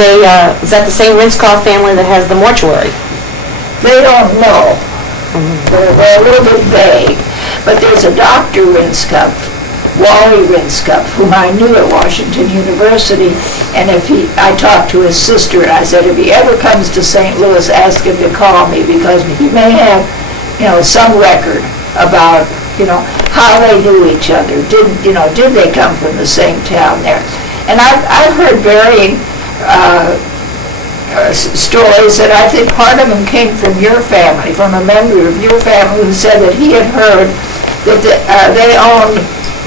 is that the same Rinskoff family that has the mortuary? They don't know. They're a little bit vague. But there's a Dr. Rinskoff, Wally Rinskoff, whom I knew at Washington University, and I talked to his sister, and I said, if he ever comes to St. Louis, ask him to call me, because he may have, some record about, how they knew each other. Did they come from the same town there? And I've heard varying stories, and I think part of them came from your family, from a member of your family who said that he had heard that they owned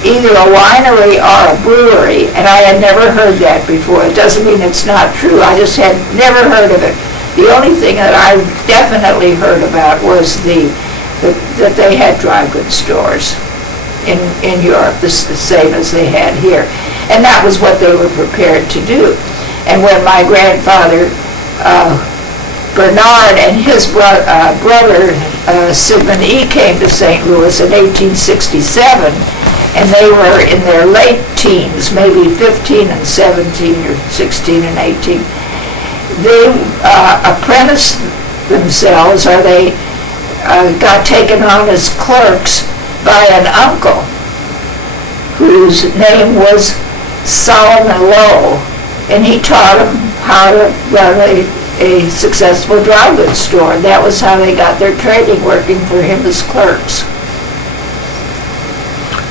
either a winery or a brewery, and I had never heard that before. It doesn't mean it's not true. I just had never heard of it. The only thing that I definitely heard about was that they had dry goods stores in Europe, the same as they had here. And that was what they were prepared to do. And when my grandfather, Bernard, and his brother, Sigmund E., came to St. Louis in 1867, and they were in their late teens, maybe 15 and 17 or 16 and 18, they apprenticed themselves, or they got taken on as clerks by an uncle whose name was Solomon Lowe, and he taught them how to run a successful dry goods store. And that was how they got their training, working for him as clerks.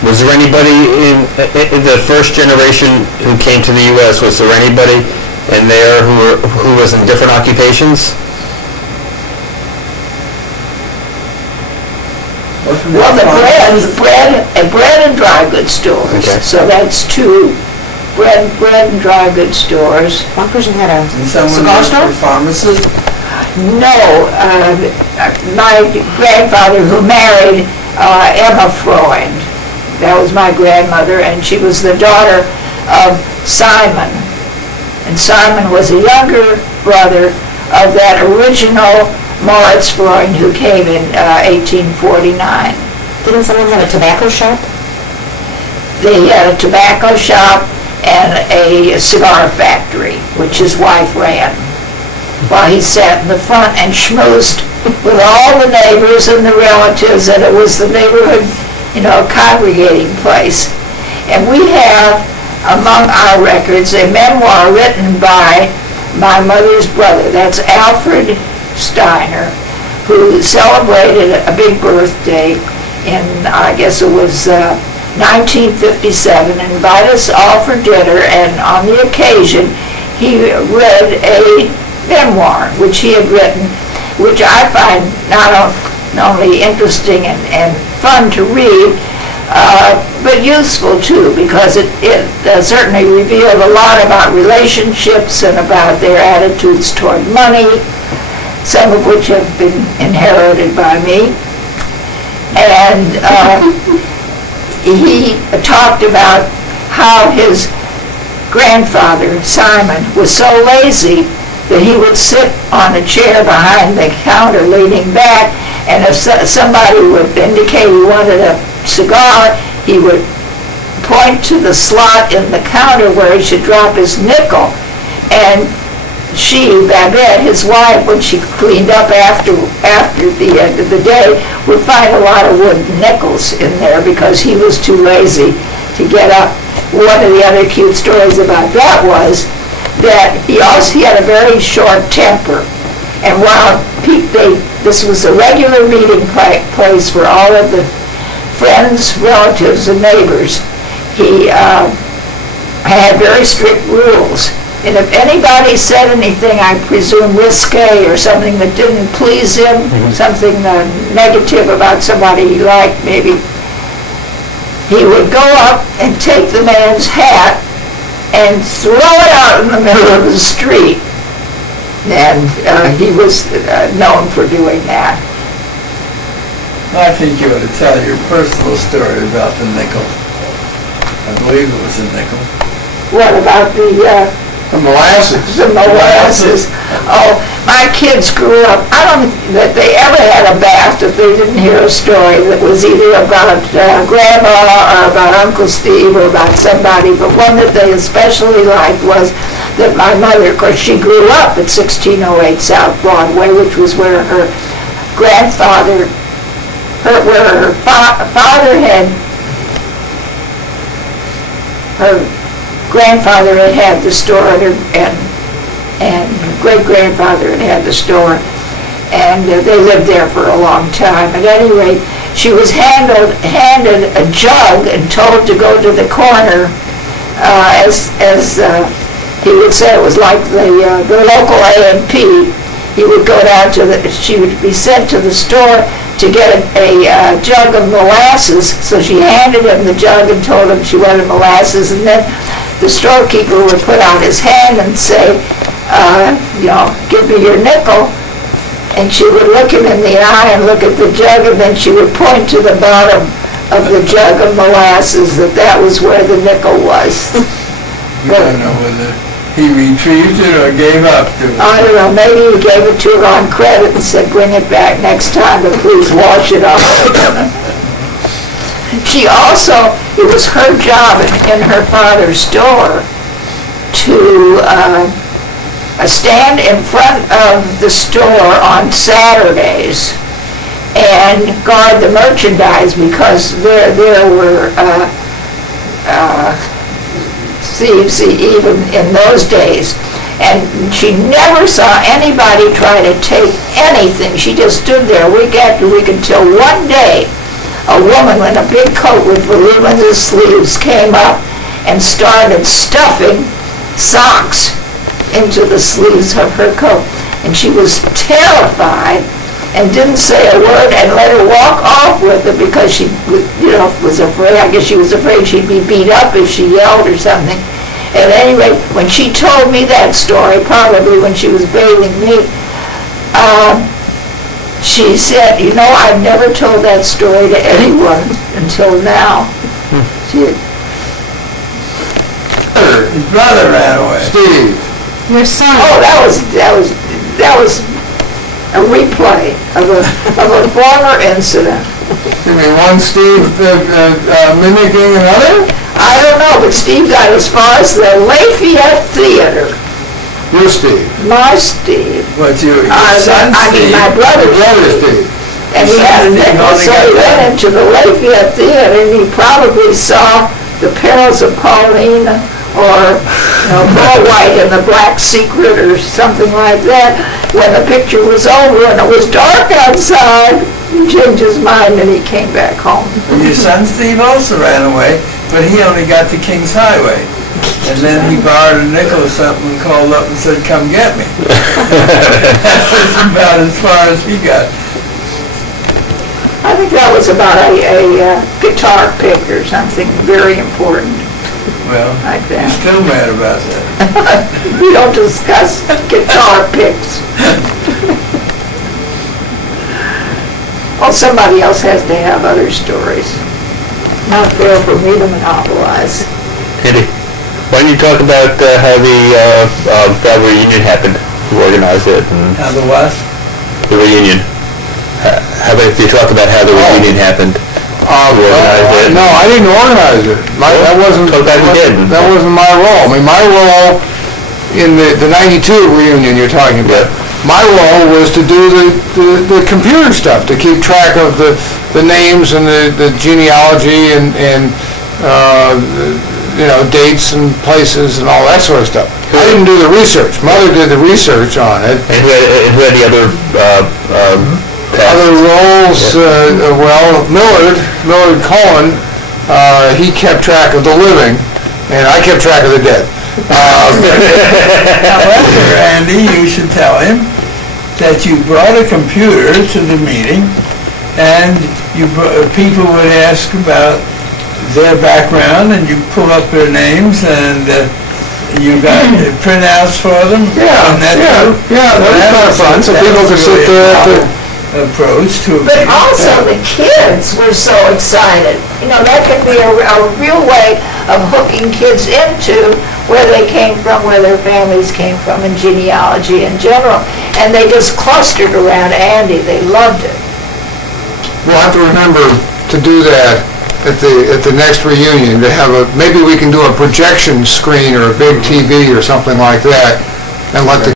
Was there anybody in the first generation who came to the U.S., was there anybody in there who was in different occupations? Well, the bread and dry goods stores. Okay. So that's two bread and dry goods stores. One person had a cigar store? Pharmacist? No, my grandfather, who married Emma Freund, that was my grandmother, and she was the daughter of Simon. And Simon was a younger brother of that original Moritz Freund who came in 1849. Didn't someone have a tobacco shop? They had a tobacco shop and a cigar factory, which his wife ran, while he sat in the front and schmoozed with all the neighbors and the relatives, and it was the neighborhood, congregating place. And we have, among our records, a memoir written by my mother's brother, that's Alfred Steiner, who celebrated a big birthday in, I guess it was 1957, and invited us all for dinner, and on the occasion he read a memoir which he had written, which I find not only interesting and fun to read, but useful too, because it certainly revealed a lot about relationships and about their attitudes toward money, some of which have been inherited by me. And he talked about how his grandfather, Simon, was so lazy that he would sit on a chair behind the counter leaning back, and if somebody would indicate he wanted a cigar, he would point to the slot in the counter where he should drop his nickel. And she, Babette, his wife, when she cleaned up after the end of the day, would find a lot of wooden nickels in there because he was too lazy to get up. One of the other cute stories about that was that he had a very short temper, and while this was a regular meeting place for all of the friends, relatives, and neighbors, he had very strict rules. And if anybody said anything, I presume risque or something that didn't please him, something negative about somebody he liked maybe, he would go up and take the man's hat and throw it out in the middle of the street. And he was known for doing that. I think you ought to tell your personal story about the nickel. I believe it was a nickel. What about the molasses? The molasses. Oh, my kids grew up, I don't think that they ever had a bath if they didn't hear a story that was either about Grandma or about Uncle Steve or about somebody, but one that they especially liked was that my mother, of course, she grew up at 1608 South Broadway, which was where her grandfather, where her father had, her grandfather had the store, and great-grandfather had the store, and they lived there for a long time. At any rate, she was handed a jug and told to go to the corner, as he would say, it was like the local A&P. He would go down she would be sent to the store to get a jug of molasses, so she handed him the jug and told him she wanted molasses, and then the storekeeper would put out his hand and say, give me your nickel, and she would look him in the eye and look at the jug, and then she would point to the bottom of the jug of molasses, that was where the nickel was. You don't know whether he retrieved it or gave up to it. I don't know, maybe he gave it to her on credit and said, bring it back next time, but please wash it off. She also, it was her job in her father's store to stand in front of the store on Saturdays and guard the merchandise, because there were thieves even in those days. And she never saw anybody try to take anything. She just stood there week after week until one day a woman in a big coat with voluminous sleeves came up and started stuffing socks into the sleeves of her coat. And she was terrified and didn't say a word and let her walk off with it, because she was afraid. I guess she was afraid she'd be beat up if she yelled or something. At any rate, when she told me that story, probably when she was bathing me, she said, I've never told that story to anyone until now. His brother ran away. Steve. Your son. Oh, that was a replay of a former incident. You mean one Steve mimicking another? I don't know, but Steve got as far as the Lafayette Theater. Your Steve. My Steve. What, your son Steve? My brother's Steve. And he had a nickel, so he went into the Lafayette Theater, and he probably saw The Perils of Paulina, or Paul White and the Black Secret, or something like that. When the picture was over and it was dark outside, he changed his mind and he came back home. And your son Steve also ran away, but he only got to King's Highway. And then he borrowed a nickel or something and called up and said, come get me. That was about as far as he got. I think that was about a guitar pick or something very important. Well, like that. He's still mad about that. We don't discuss guitar picks. Well, somebody else has to have other stories. Not fair for me to monopolize. Eddie, why don't you talk about how the family reunion happened? Who organized it? And How the what? the reunion. How about if you talk about how the reunion happened? No, I didn't organize it. That wasn't my role. I mean, my role in the '92 reunion you're talking about, my role was to do the computer stuff, to keep track of the names and the genealogy and dates and places and all that sort of stuff. I didn't do the research. Mother did the research on it. And who had the other other roles? Millard Cohen, he kept track of the living, and I kept track of the dead. However, Andy, you should tell him that you brought a computer to the meeting, and people would ask about their background, and you pull up their names, and you got printouts for them. That was kind of fun. So people could sit there at the approach to. But also the kids were so excited. That could be a real way of hooking kids into where they came from, where their families came from, and genealogy in general. And they just clustered around Andy. They loved it. We'll have to remember to do that at the next reunion, to have maybe we can do a projection screen or a big TV or something like that, and let the